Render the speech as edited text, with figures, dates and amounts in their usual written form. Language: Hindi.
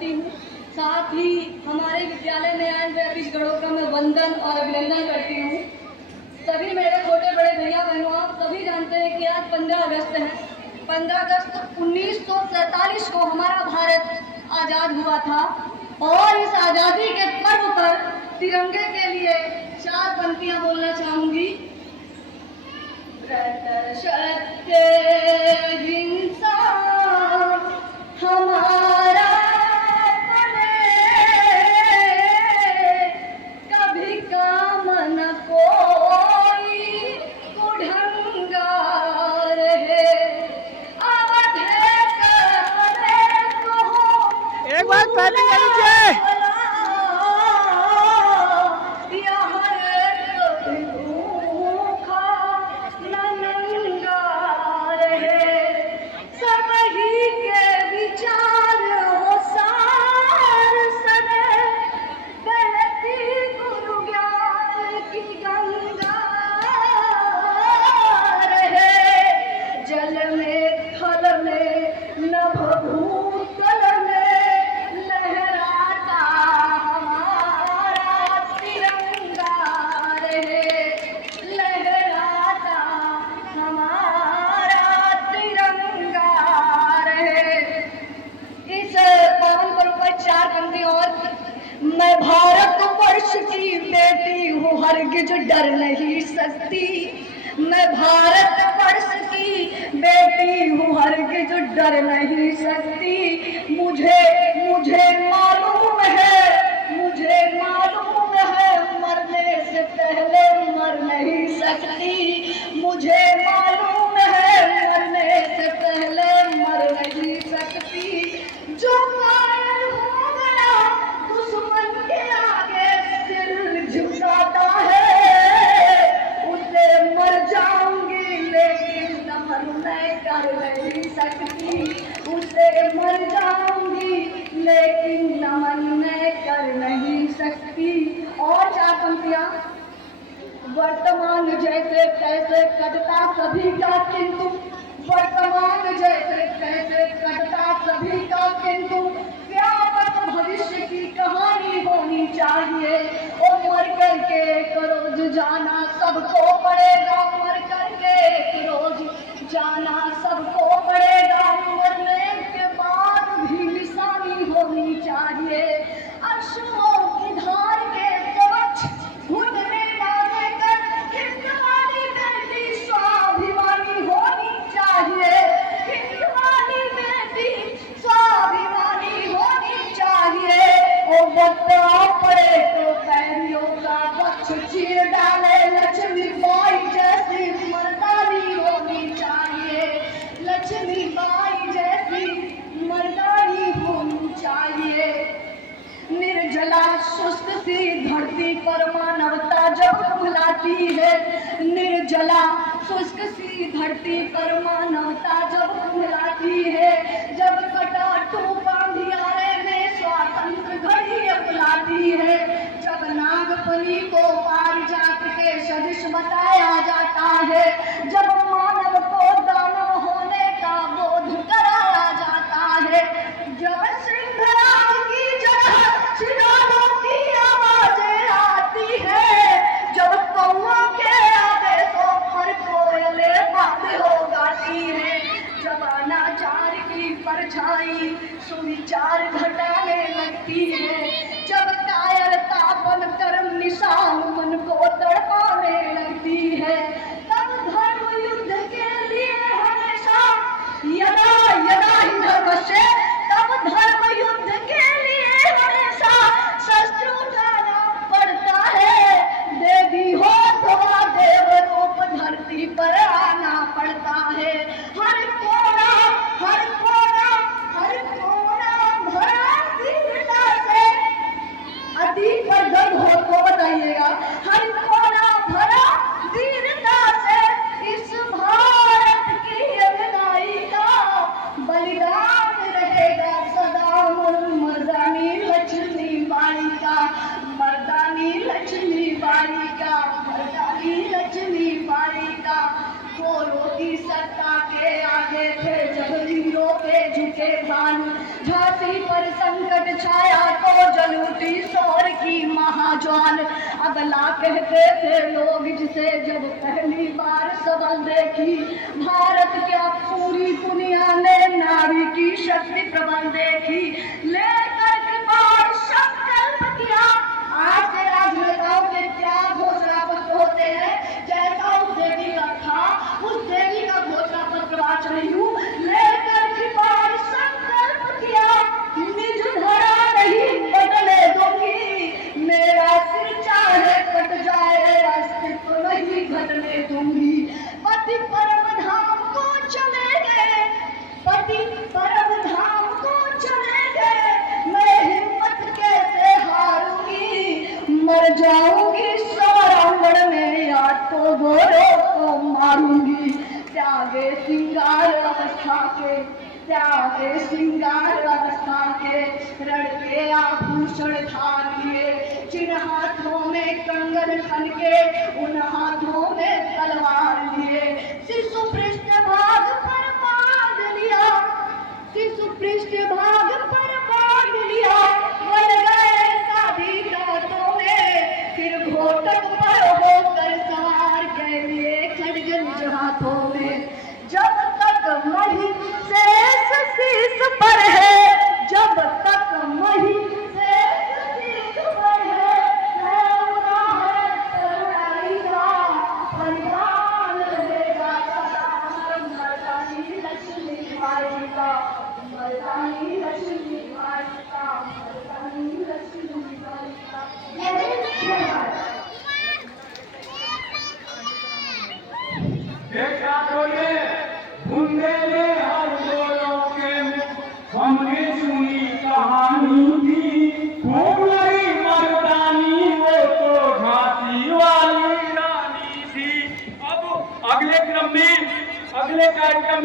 करती हूँ। साथ ही हमारे विद्यालय में आए हुए अतिथिगणों का मैं वंदन और अभिनंदन करती हूँ। सभी मेरे छोटे बड़े भैया बहनों, आप सभी जानते हैं कि आज 15 अगस्त है। 15 अगस्त 1947 को हमारा भारत आज़ाद हुआ था और इस आज़ादी के पर्व पर तिरंगे के लिए 4 पंक्तियां बोलना चाहूंगी। सत्य हिंसा हमारा बने, कभी काम न कोई कुढ़ंगा रहे। अवध करे को एक बार पैदल कर लीजिए। मैं भारत वर्ष की बेटी हूँ, हरगिज डर नहीं सकती। मैं भारत वर्ष की बेटी हूँ, हरगिज डर नहीं सकती। मुझे मालूम है मरने से पहले मर नहीं सकती। मुझे मालूम है मरने से पहले मर नहीं सकती। जो कायल हो गया दुश्मन के आगे सिर झुकाता है, उसे मर जाऊंगी लेकिन नमन मैं कर नहीं सकती। उसे मर जाऊंगी लेकिन नमन मैं कर नहीं सकती। और 4 पंक्तियां। वर्तमान जैसे कैसे कटता सभी का किंतु, वर्तमान जैसे कैसे कटता सभी का किंतु, व्यापक भविष्य की कहानी होनी चाहिए। ओ मर करके एक रोज जाना सबको पड़ेगा, मर करके एक रोज जाना सबको पड़ेगा। मरने के बाद भी निशानी होनी चाहिए। अश्रुओं की धार के समक्ष घुटने डाले कर हिंदवानी बेटी स्वाभिमानी होनी चाहिए। हिंदवानी बेटी स्वाभिमानी होनी चाहिए। ओ बता पड़े तो पैरियों का वक्ष चीर डाले, लक्ष्मीबाई जैसी मर्दानी होनी चाहिए। लक्ष्मीबाई जैसी मर्दानी होनी चाहिए। निर्जला शुष्क सी धरती पर मानवता जब फुलाती है, निर्जला शुष्क सी धरती पर मानवता जब फुलाती है। जब कटाटू अंधियारे में स्वातंत्र घड़ी बुलाती है, जब नागफनी को पारिजात के सदृश बताया जाता है, जब मानव को दानव होने का बोध कराया जाता है, जब श्रृंखला की जगह सिरानों की आवाजें आती है, जब कौओं के आदेशों पर कोयले बातें हो गाती है, जब अनाचार की परछाई सुविचार घटाने लगती है, जब कायरता बनकर निशान मन को तड़पाने लगती है, तब धर्म युद्ध के लिए हमेशा यदा यदा ही धर्मस्य, तब धर्म युद्ध के लिए हमेशा शस्त्र उठाना पड़ता है। देवी हो अथवा देव रूप धरती पर आना पड़ता है। हर कोना भरा वीरता से, अति पर दर्द हो तो बताइएगा। हर कोना भरा वीरता से इस भारत की अगुवाई का बलिदान रहेगा सदा। मर्दानी लक्ष्मीबाई का, मर्दानी लक्ष्मीबाई का, मर्दानी लक्ष्मीबाई का। गोरों की सत्ता के आगे थे जब वीरों पे झुके जान। झांसी पर संकट छाया तो जल उठी शोर की महाज्वाल। अगला कहते थे लोग जिसे जब पहली बार सबल देखी, भारत क्या पूरी दुनिया ने नारी की शक्ति प्रबल देखी। लेकर कृपाण संकल्प किया, आज के राजनेताओं के क्या घोषणा पत्र होते हैं, जैसा उस देवी का था उस देवी का घोषणा पत्र आज नहीं हूँ। लेकर कृपाण संकल्प किया, निज धरा नहीं बदले दूंगी, मेरा सिर चाहे कट जाए अस्तित्व नहीं घटने दूंगी। पति परम धाम को चले गए, पति परम धाम को चले गए, मैं हिम्मत कैसे हारूंगी, मर जाऊंगी सौरावण में या तो गोरों को मारूंगी। त्यागे सिंगार अवस्था के, त्यागे सिंगार अवस्था के, रण के आभूषण धार लिए, जिन हाथों में कंगन खन के उन हाथों में तलवार लिए। शिशु पृष्ठ भाग पर बांध लिया, शिशु पृष्ठ भाग पर बांध लिया, बन गए साधी दांतों में, फिर घोटक पर होकर सवार गए लिए खड्ग निज हाथों में। जब तक मही शेष शीश पर है, जब तक मही शेष शीश पर है, तरुणाई का बलिदान रहेगा सदा। मर्दानी लक्ष्मी माई का, मर्दानी लक्ष्मी माई का, मर्दानी लक्ष्मी माई का। देखा बोले बुंदेले हर बोलों के मुख, हमने सुनी कहानी की, खूब लगी मर्दानी वो तो झांसी वाली रानी थी। अब अगले क्रम में अगले कार्यक्रम